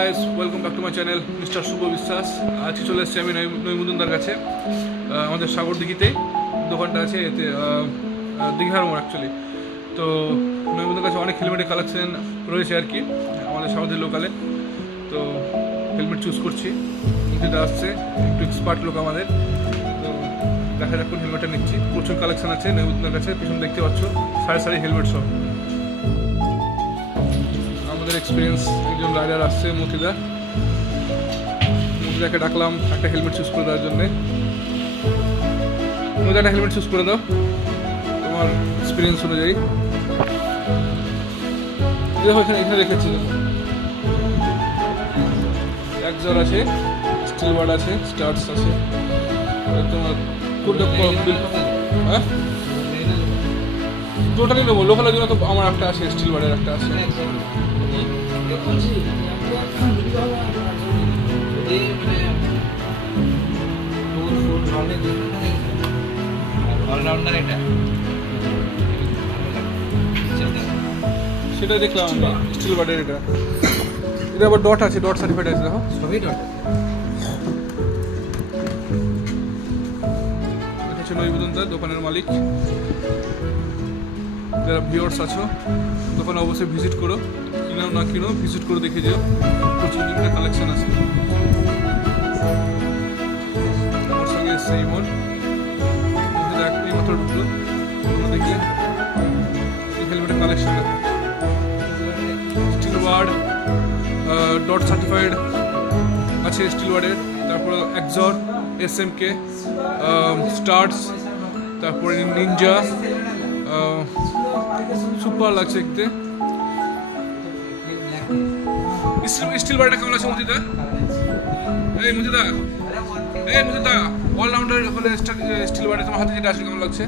Guys, welcome back to my channel mister Shubho Biswas. আজকে চলে এসেছি আমি নৈমুদনদার কাছে। আমাদের সাগরদিঘিতেই দোকানটা আছে, এতে দীঘার মোড় অ্যাকচুয়ালি। তো নৈমুদনদার কাছে অনেক হেলমেটের কালেকশন রয়েছে আর কি আমাদের সাগরদিঘি লোকালে। তো হেলমেট চুজ করছি, যেটা আসছে একটু এক্সপার্ট লোক আমাদের। তো দেখা যাক কোন হেলমেটটা নিচ্ছি। প্রচুর কালেকশন আছে নৈমুদনদার কাছে, পিছনে দেখতে পাচ্ছ সারি সারি হেলমেট সব। আমাদের এক্সপিরিয়েন্স একজন রাইডার আসছে, মতিদাকে ডাকলাম একটা হেলমেট চুজ করে দেওয়ার জন্যে। মতিদা, একটা হেলমেট চুজ করে দাও তোমার এক্সপিরিয়েন্স অনুযায়ী। দেখো এখানে রেখেছি, একজর আছে, স্টিল বার্ড আছে, স্টার্টস আছে। তোমার কোনটা হ্যাঁ টোটালি নেবো। লোকালের জন্য তো আমার একটা আছে, স্টিল বার্ডের একটা আছে। সেটা দেখলাম আমি, স্টিল বার্ডের এটা আবার ডট আছে, ডট সার্টিফাইড আছে। দেখো সবই ডট আছে। নৈমুদনদার দোকানের মালিক। যারা ভিউয়ার্স আছো দোকানে অবশ্যই ভিজিট করো, কিনো না কিনো ভিজিট করে দেখে যাও, প্রচুর বিভিন্ন কালেকশন আছে। আমার সঙ্গে এসছে ইমন, এই মাত্র ঢুকলো। দেখি হেলমেটের collection Steelbird DOT certified আছে স্টিল ওয়ার্ডের, তারপর একজর, SMK, স্টার্টস, তারপরে নিনজা। সুপার লাগছে দেখতে। স্টিল বারটা কেমন আছে মতিদা? এই মতিদা অলরাউন্ডার হলে স্টিল বারে তোমার হাতে যেটা আছে কেমন লাগছে?